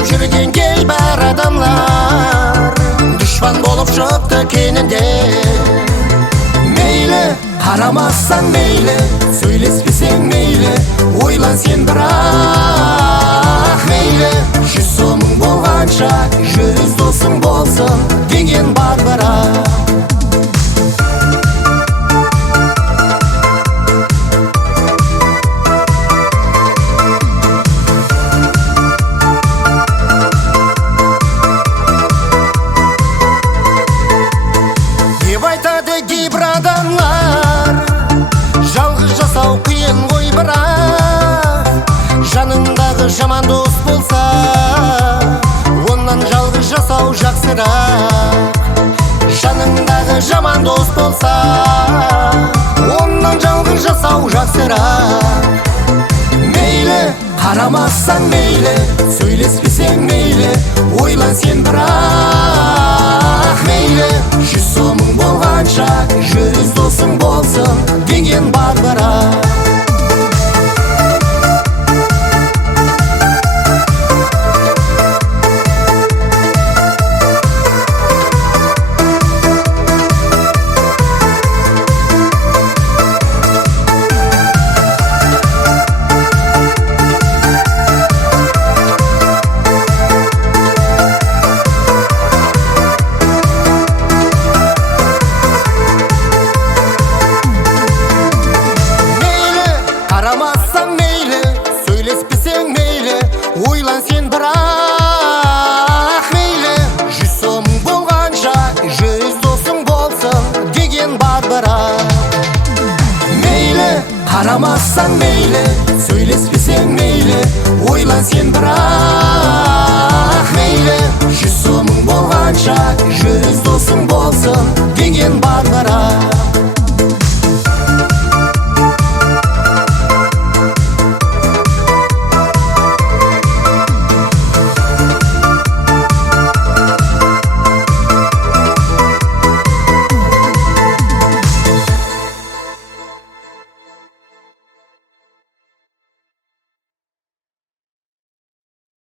Gülüp жүрген кейбір адамlar дұшпан болып шықты кенінде. Мейлі, қарамасаң мейлі, сөйлеспесең мейлі, ойлан сен бірақ. Мейлі, 100 сомың болғанша 100 досың болсын деген бар бірақ. Кейбір адамдар жалғыз жасау қиын ғой, бірақ жаныңдағы жаман дос болса оннан жалғыз жасау жақсырақ. Жаныңдағы жаман дос болса оннан жалғыз жасау жақсырақ. Мейлі, қарамасаң мейлі, сөйлеспесең мейлі, ойлан сен бірақ. Мейлі, 100 сомың болғанша 100 досың болсын деген бар бірақ. Қарамасаң мейлі, сөйлеспесең мейлі, ойлан сен бірақ. Мейлі, 100 сомың болғанша 100 досың болсын деген бар бірақ. Мейлі, қарамасаң мейлі, сөйлеспесең мейлі, ойлан сен бірақ. Мейлі, 100 сомың болғанша 100 досың болсын деген бар бірақ.